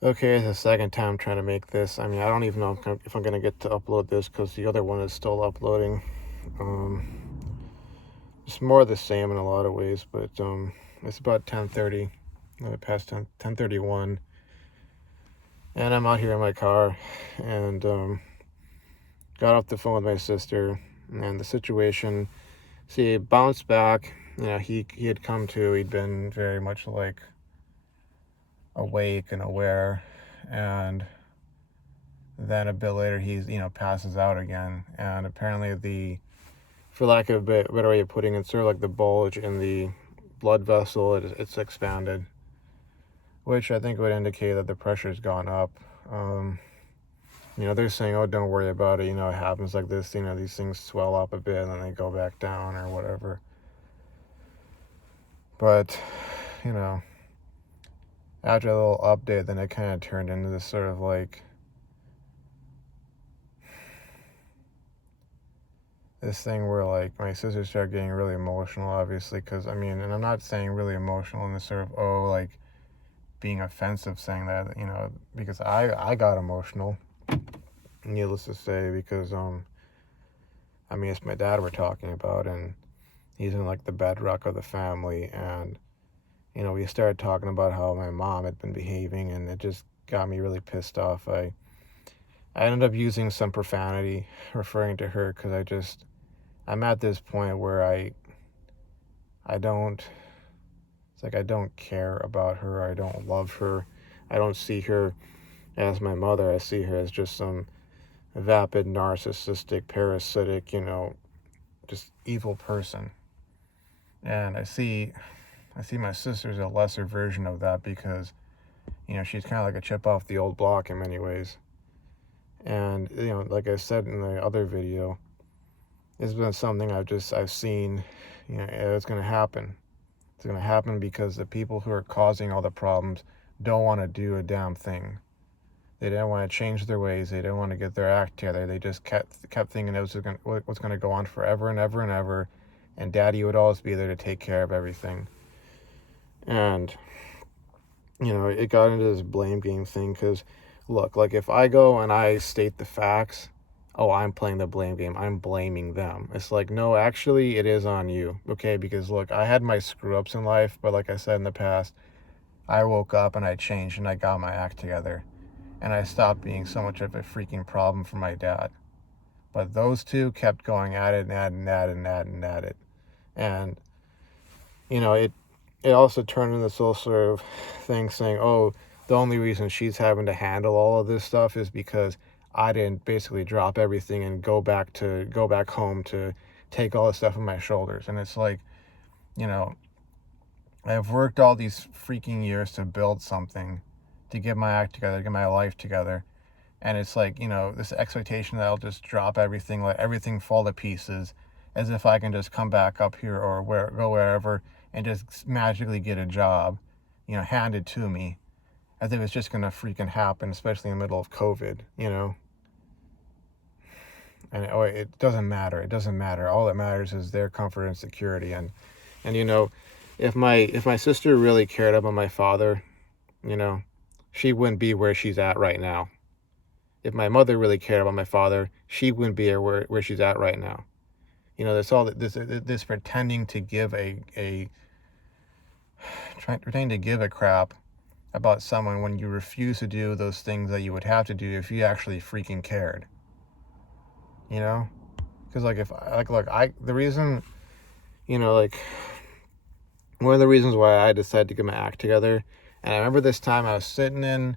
Okay, it's the second time trying to make this. I mean, I don't even know if I'm gonna get to upload this because the other one is still uploading. Um, it's more of the same in a lot of ways, but it's about 10:30, past 10:31, and I'm out here in my car, and got off the phone with my sister, and the situation. See, it bounced back. You know, he had come to. He'd been very much like awake and aware, and then a bit later he's passes out again, and apparently for lack of a better way of putting it, sort of like the bulge in the blood vessel, it's expanded, which I think would indicate that the pressure's gone up. um, they're saying, oh, don't worry about it, it happens like this, these things swell up a bit and then they go back down or whatever. But you know after a little update, then it kind of turned into this sort of like this thing where like my sister started getting really emotional, obviously, because I mean, and I'm not saying really emotional in the sort of, oh, like being offensive saying that, because I got emotional, needless to say, because I mean, it's my dad we're talking about, and he's in like the bedrock of the family, and we started talking about how my mom had been behaving, and it just got me really pissed off. I ended up using some profanity referring to her because I'm at this point where I don't it's like I don't care about her. I don't love her. I don't see her as my mother. I see her as just some vapid, narcissistic, parasitic, just evil person. And I see my sister's a lesser version of that because, she's kind of like a chip off the old block in many ways. And, like I said in the other video, it's been something I've seen, it's going to happen. It's going to happen because the people who are causing all the problems don't want to do a damn thing. They didn't want to change their ways. They didn't want to get their act together. They just kept thinking it was going to go on forever and ever and ever, and Daddy would always be there to take care of everything. And it got into this blame game thing because, look, like if I go and I state the facts, oh, I'm playing the blame game. I'm blaming them. It's like, no, actually, it is on you, okay? Because look, I had my screw ups in life, but like I said in the past, I woke up and I changed and I got my act together. And I stopped being so much of a freaking problem for my dad. But those two kept going at it and at it and at it and at it and at it. And, it also turned into this whole sort of thing saying, oh, the only reason she's having to handle all of this stuff is because I didn't basically drop everything and go back home to take all the stuff on my shoulders. And it's like, you know, I've worked all these freaking years to build something, to get my act together, to get my life together. And it's like, this expectation that I'll just drop everything, let everything fall to pieces, as if I can just come back up here or go wherever and just magically get a job, handed to me, as if it's just gonna freaking happen, especially in the middle of COVID. And it doesn't matter. It doesn't matter. All that matters is their comfort and security. And if my sister really cared about my father, you know, she wouldn't be where she's at right now. If my mother really cared about my father, she wouldn't be where she's at right now. There's all this pretending to give pretending to give a crap about someone when you refuse to do those things that you would have to do if you actually freaking cared. Because like if like look, the reason, like one of the reasons why I decided to get my act together, and I remember this time I was sitting in,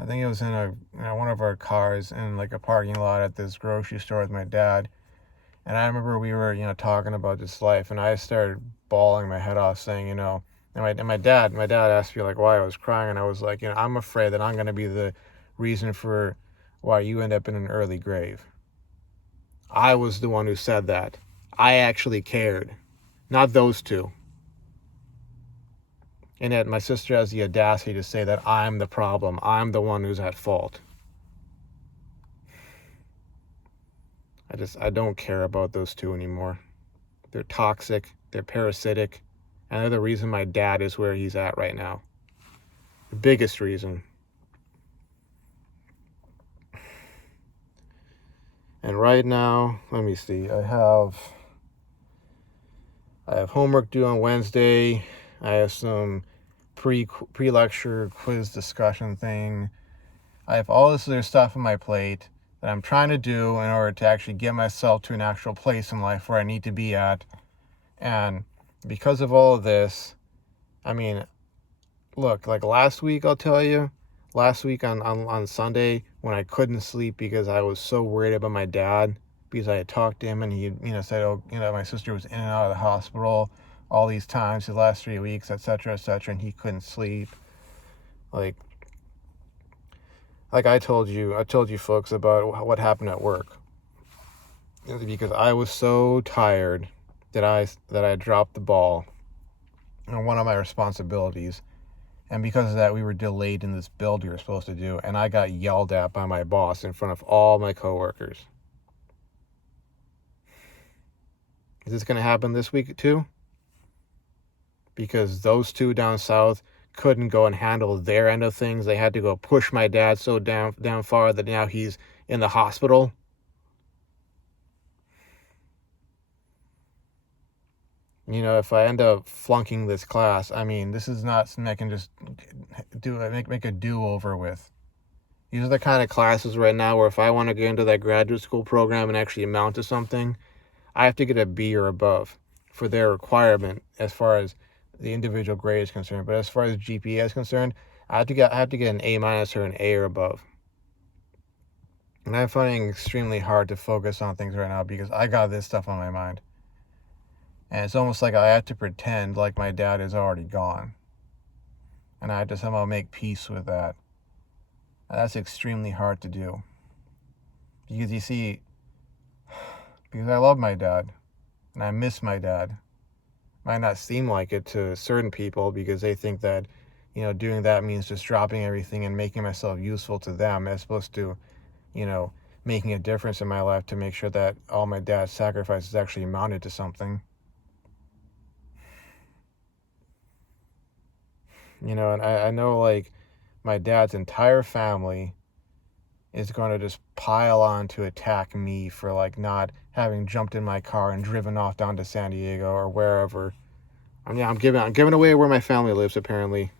I think it was in one of our cars in like a parking lot at this grocery store with my dad. And I remember we were, talking about this life, and I started bawling my head off, saying, and my dad asked me like why I was crying, and I was like, I'm afraid that I'm gonna be the reason for why you end up in an early grave. I was the one who said that. I actually cared, not those two. And yet my sister has the audacity to say that I'm the problem. I'm the one who's at fault. I don't care about those two anymore. They're toxic, they're parasitic, and they're the reason my dad is where he's at right now. The biggest reason. And right now, let me see. I have homework due on Wednesday. I have some pre-lecture quiz discussion thing. I have all this other stuff on my plate that I'm trying to do in order to actually get myself to an actual place in life where I need to be at. And because of all of this, I mean, look, like last week, I'll tell you, last week on Sunday when I couldn't sleep because I was so worried about my dad, because I had talked to him and he, said, oh, my sister was in and out of the hospital all these times the last 3 weeks, etc., and he couldn't sleep. Like I told you folks about what happened at work, because I was so tired that I dropped the ball on one of my responsibilities. And because of that, we were delayed in this build we were supposed to do. And I got yelled at by my boss in front of all my coworkers. Is this going to happen this week too? Because those two down south couldn't go and handle their end of things. They had to go push my dad so down far that now he's in the hospital. If I end up flunking this class, I mean, this is not something I can just make a do-over with. These are the kind of classes right now where if I want to get into that graduate school program and actually amount to something, I have to get a B or above for their requirement as far as the individual grade is concerned. But as far as GPA is concerned, I have to get an A- or an A or above. And I'm finding it extremely hard to focus on things right now because I got this stuff on my mind. And it's almost like I have to pretend like my dad is already gone. And I have to somehow make peace with that. And that's extremely hard to do. Because you see, because I love my dad. And I miss my dad. Might not seem like it to certain people because they think that, doing that means just dropping everything and making myself useful to them as opposed to, making a difference in my life to make sure that all my dad's sacrifices actually amounted to something. And I know, like, my dad's entire family is going to just pile on to attack me for, like, not having jumped in my car and driven off down to San Diego or wherever. I'm giving away where my family lives, apparently.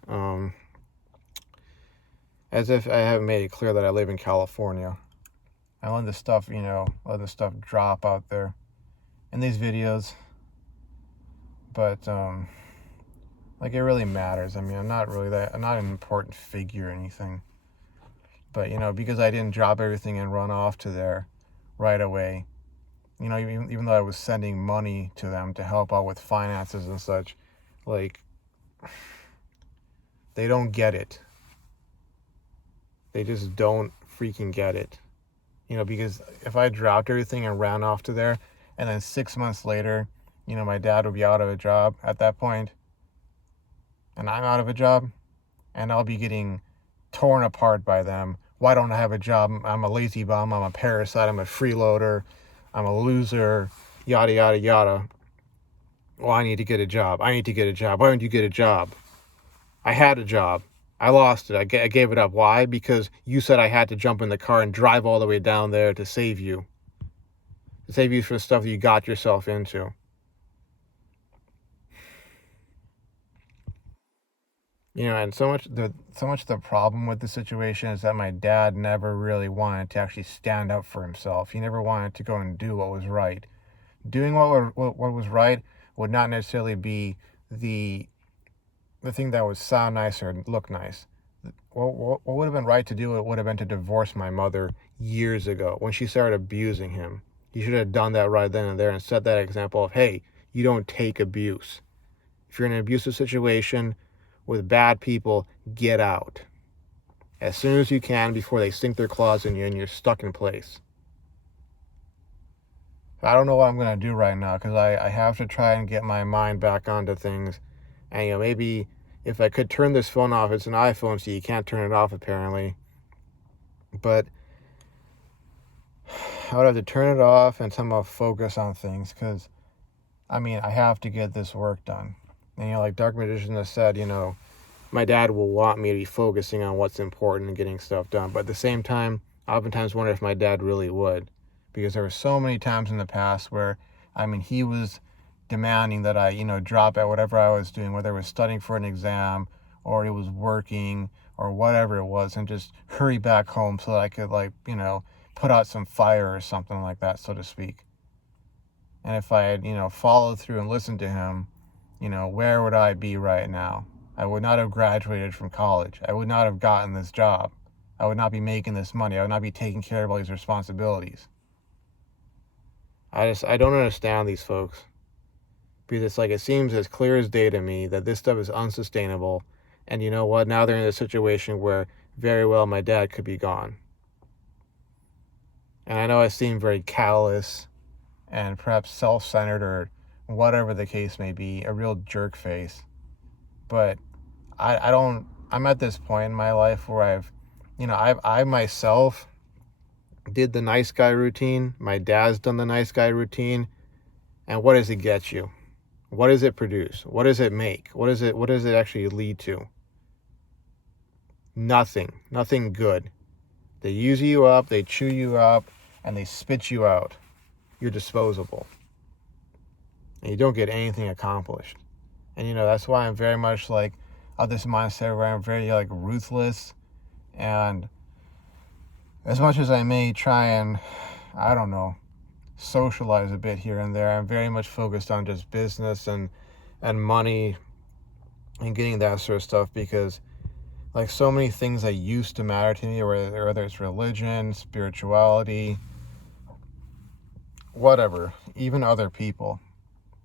As if I haven't made it clear that I live in California. I let this stuff, let this stuff drop out there in these videos. But, like, it really matters. I mean, I'm not an important figure or anything. But, because I didn't drop everything and run off to there right away, even though I was sending money to them to help out with finances and such, like, they don't get it. They just don't freaking get it. Because if I dropped everything and ran off to there, and then 6 months later, my dad would be out of a job at that point, and I'm out of a job, and I'll be getting torn apart by them. Why don't I have a job? I'm a lazy bum. I'm a parasite. I'm a freeloader. I'm a loser. Yada, yada, yada. Well, I need to get a job. Why don't you get a job? I had a job. I lost it. I gave it up. Why? Because you said I had to jump in the car and drive all the way down there to save you. To save you from stuff that you got yourself into. And so much the problem with the situation is that my dad never really wanted to actually stand up for himself. He never wanted to go and do what was right. Doing what was right would not necessarily be the thing that would sound nice or look nice. What would have been right to do, it would have been to divorce my mother years ago when she started abusing him. He should have done that right then and there and set that example of, hey, you don't take abuse. If you're in an abusive situation with bad people, get out as soon as you can before they sink their claws in you and you're stuck in place. I don't know what I'm going to do right now because I have to try and get my mind back onto things. And, maybe if I could turn this phone off, it's an iPhone, so you can't turn it off apparently. But I would have to turn it off and somehow focus on things because, I mean, I have to get this work done. And, like Dark Magician has said, my dad will want me to be focusing on what's important and getting stuff done. But at the same time, I oftentimes wonder if my dad really would, because there were so many times in the past where, I mean, he was demanding that I, drop at whatever I was doing, whether it was studying for an exam or it was working or whatever it was, and just hurry back home so that I could, put out some fire or something like that, so to speak. And if I had, followed through and listened to him, where would I be right now? I would not have graduated from college. I would not have gotten this job. I would not be making this money. I would not be taking care of all these responsibilities. I don't understand these folks. Because it's like, it seems as clear as day to me that this stuff is unsustainable. And you know what? Now they're in a situation where very well my dad could be gone. And I know I seem very callous and perhaps self-centered or whatever the case may be, a real jerk face. But I'm at this point in my life where I myself did the nice guy routine. My dad's done the nice guy routine. And what does it get you? What does it produce? What does it make? What does it actually lead to? Nothing good. They use you up, they chew you up, and they spit you out. You're disposable. And you don't get anything accomplished. And that's why I'm very much of this mindset where I'm very ruthless. And as much as I may try and, I don't know, socialize a bit here and there, I'm very much focused on just business and money and getting that sort of stuff, because so many things that used to matter to me, whether it's religion, spirituality, whatever, even other people,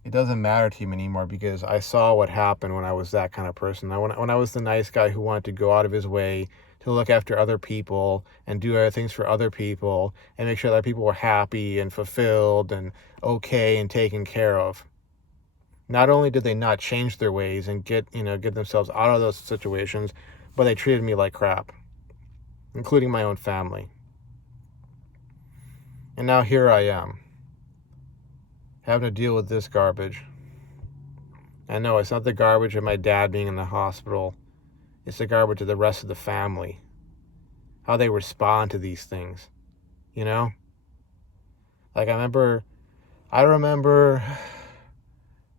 it doesn't matter to me anymore, because I saw what happened when I was that kind of person. When I was the nice guy who wanted to go out of his way to look after other people and do other things for other people and make sure that people were happy and fulfilled and okay and taken care of. Not only did they not change their ways and get themselves out of those situations, but they treated me like crap, including my own family. And now here I am, having to deal with this garbage. And no, it's not the garbage of my dad being in the hospital. It's the garbage of the rest of the family. How they respond to these things, I remember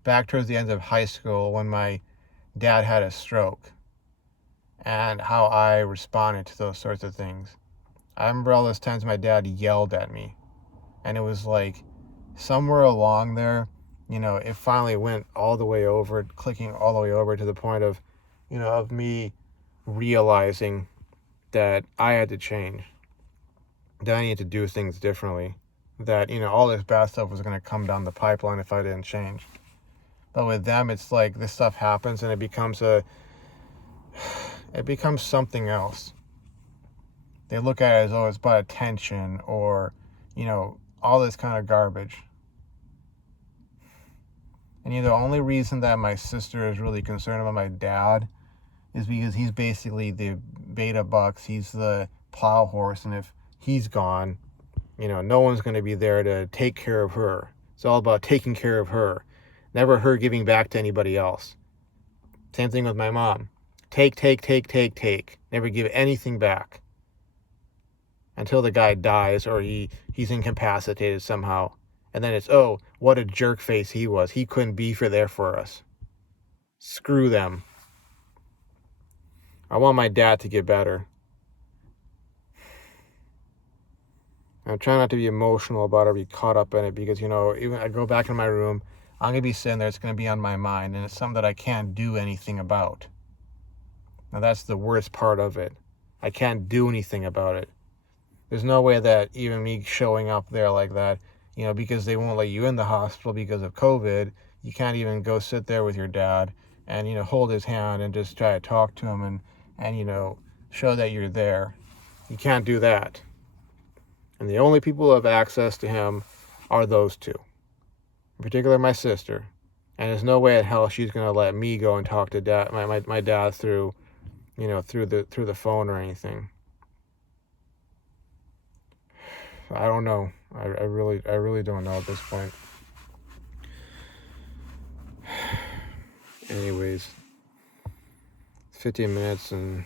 back towards the end of high school when my dad had a stroke and how I responded to those sorts of things. I remember all those times my dad yelled at me. And it was somewhere along there, it finally went all the way over, clicking all the way over to the point of, of me realizing that I had to change, that I needed to do things differently, that, all this bad stuff was going to come down the pipeline if I didn't change. But with them, it's this stuff happens and it becomes something else. They look at it as, oh, it's about attention or, all this kind of garbage. And the only reason that my sister is really concerned about my dad is because he's basically the beta bucks. He's the plow horse. And if he's gone, no one's going to be there to take care of her. It's all about taking care of her. Never her giving back to anybody else. Same thing with my mom. Take. Never give anything back. Until the guy dies or he's incapacitated somehow. And then it's, oh, what a jerk face he was. He couldn't be there for us. Screw them. I want my dad to get better. I'm trying not to be emotional about it or be caught up in it because, even I go back in my room, I'm going to be sitting there, it's going to be on my mind, and it's something that I can't do anything about. Now, that's the worst part of it. I can't do anything about it. There's no way that even me showing up there like that, because they won't let you in the hospital because of COVID, you can't even go sit there with your dad and, hold his hand and just try to talk to him and show that you're there. You can't do that. And the only people who have access to him are those two. In particular, my sister. And there's no way in hell she's going to let me go and talk to dad, my dad through the phone or anything. I don't know. I really don't know at this point. Anyways, 15 minutes and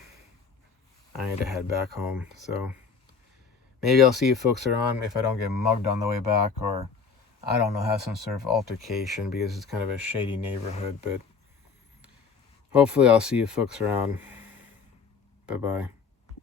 I need to head back home. So maybe I'll see you folks around if I don't get mugged on the way back, or I don't know, have some sort of altercation because it's kind of a shady neighborhood. But hopefully I'll see you folks around. Bye-bye.